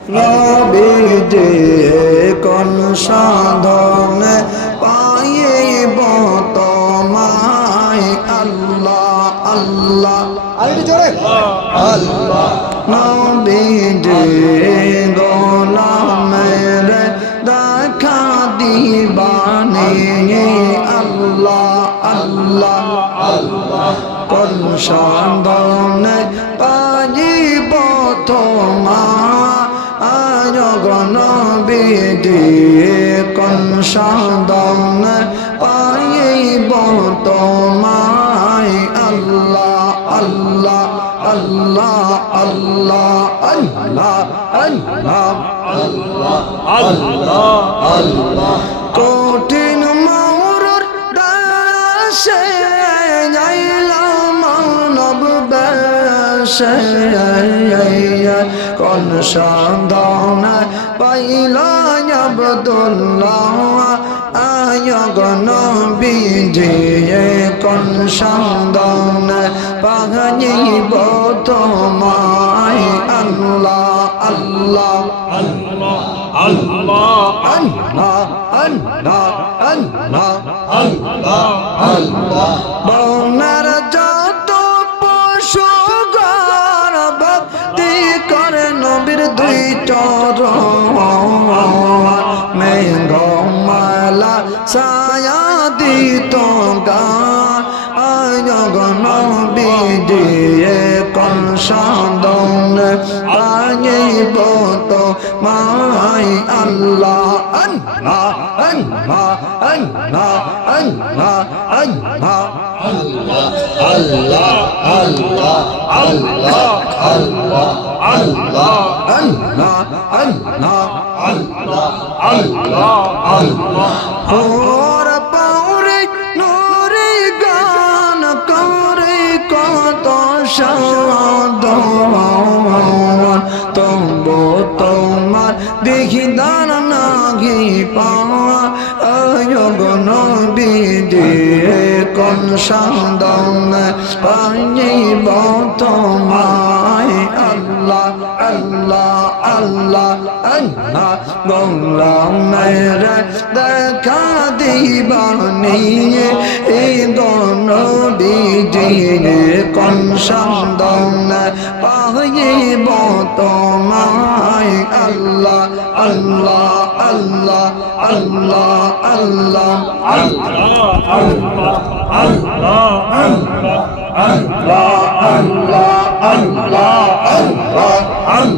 নবীজি কোন সাধন পাইব তোমায় আল্লাহ আল্লাহ। আরেকটু জোরে। আল্লাহ। নবীজি গোলামের দেখা দিবানে আল্লাহ আল্লাহ। আল্লাহ কোন সাধন পাইব তোমায় সাধন পাইব তোমায়, আল্লাহ আল্লাহ আল্লাহ আল্লাহ আল্লাহ আল্লাহ আল্লাহ আল্লাহ। আল্লাহ কঠিন মৌরর দাসে মানব বেশে কোন সাধন পাইল আবদুল্লাহ আয়গন বিজে কোন সাধন পাগিব তোমায় আল্লাহ আল্লাহ আল্লাহ আল্লাহ আল্লাহ আল্লাহ আল্লাহ দিত গান আয়গন বিজয়ে কন সাদন পাইব তো মাই আল্লাহ আল্লাহ আল্লাহ আল্লাহ আল্লাহ আল্লাহ আল্লাহ আল্লাহ আল্লাহ আল্লাহ আল্লাহ আল্লাহ আল্লাহ আল্লাহ আল্লাহ। আল্লাহ ওর সাধন তবু তোমার দেখি দান নাগি পাওয়া। আয়োগন বিদে কোন সাধন পাইব তোমায়? আল্লাহ আল্লাহ আল্লাহ আল্লাহ গৌরামের দেখা দিবানি। এই গণ বিজিরে কোন সন্দন পাহিব তোমায় আল্লাহ আল্লাহ আল্লাহ আল্লাহ আল্লাহ আল্লাহ আল্লাহ। আল্লাহ আল্লাহ আল্লাহ আল্লাহ আল্লাহ আল্লাহ।